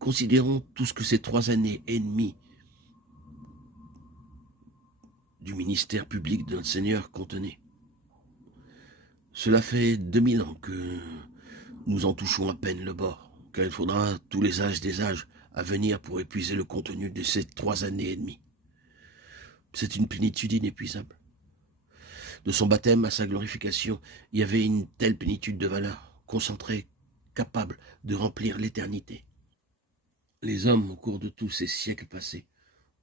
Considérons tout ce que ces 3 années et demie du ministère public de notre Seigneur contenaient. Cela fait 2000 ans que nous en touchons à peine le bord, car il faudra tous les âges des âges à venir pour épuiser le contenu de ces 3 années et demie. C'est une plénitude inépuisable. De son baptême à sa glorification, il y avait une telle plénitude de valeurs, concentrée, capable de remplir l'éternité. Les hommes, au cours de tous ces siècles passés,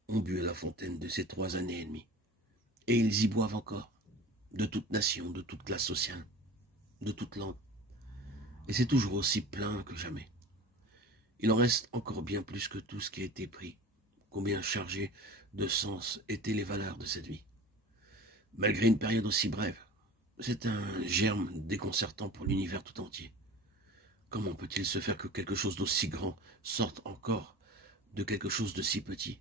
ont bu à la fontaine de ces 3 années et demie. Et ils y boivent encore, de toute nation, de toute classe sociale, de toute langue. Et c'est toujours aussi plein que jamais. Il en reste encore bien plus que tout ce qui a été pris. Combien chargées de sens étaient les valeurs de cette vie. Malgré une période aussi brève, c'est un germe déconcertant pour l'univers tout entier. Comment peut-il se faire que quelque chose d'aussi grand sorte encore de quelque chose de si petit?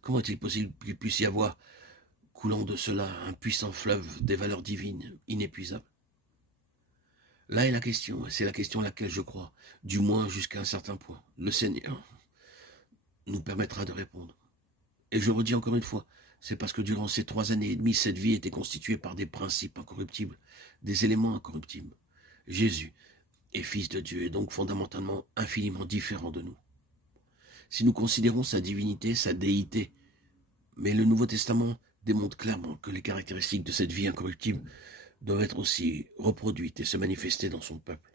Comment est-il possible qu'il puisse y avoir, coulant de cela, un puissant fleuve des valeurs divines inépuisables? Là est la question, et c'est la question à laquelle je crois, du moins jusqu'à un certain point. Le Seigneur nous permettra de répondre. Et je redis encore une fois, c'est parce que durant ces 3 années et demie, cette vie était constituée par des principes incorruptibles, des éléments incorruptibles. Jésus est fils de Dieu et donc fondamentalement infiniment différent de nous. Si nous considérons sa divinité, sa déité, mais le Nouveau Testament démontre clairement que les caractéristiques de cette vie incorruptible doivent être aussi reproduites et se manifester dans son peuple.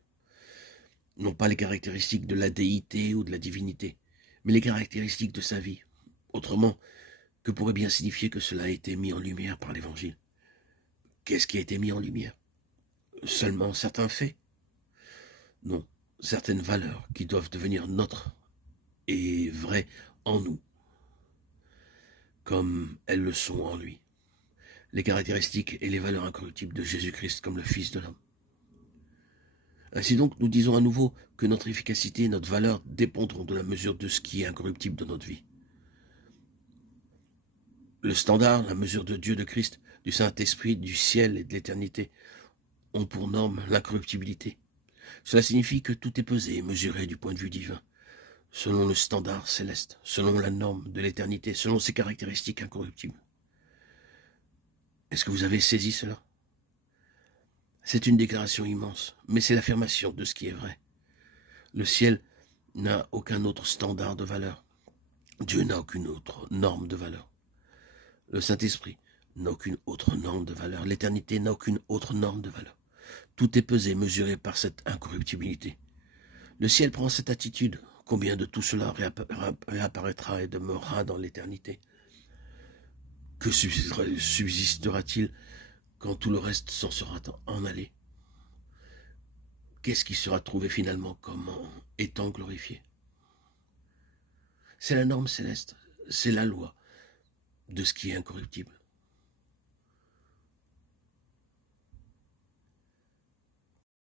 Non pas les caractéristiques de la déité ou de la divinité, mais les caractéristiques de sa vie. Autrement, que pourrait bien signifier que cela a été mis en lumière par l'Évangile? Qu'est-ce qui a été mis en lumière? Seulement certains faits? Non, certaines valeurs qui doivent devenir nôtres et vraies en nous, comme elles le sont en lui. Les caractéristiques et les valeurs incorruptibles de Jésus-Christ comme le Fils de l'homme. Ainsi donc, nous disons à nouveau que notre efficacité et notre valeur dépendront de la mesure de ce qui est incorruptible dans notre vie. Le standard, la mesure de Dieu, de Christ, du Saint-Esprit, du ciel et de l'éternité ont pour norme l'incorruptibilité. Cela signifie que tout est pesé et mesuré du point de vue divin, selon le standard céleste, selon la norme de l'éternité, selon ses caractéristiques incorruptibles. Est-ce que vous avez saisi cela? C'est une déclaration immense, mais c'est l'affirmation de ce qui est vrai. Le ciel n'a aucun autre standard de valeur. Dieu n'a aucune autre norme de valeur. Le Saint-Esprit n'a aucune autre norme de valeur. L'éternité n'a aucune autre norme de valeur. Tout est pesé, mesuré par cette incorruptibilité. Le ciel prend cette attitude. Combien de tout cela réapparaîtra et demeurera dans l'éternité? Que subsistera-t-il quand tout le reste s'en sera en allé? Qu'est-ce qui sera trouvé finalement comme étant glorifié? C'est la norme céleste, c'est la loi de ce qui est incorruptible.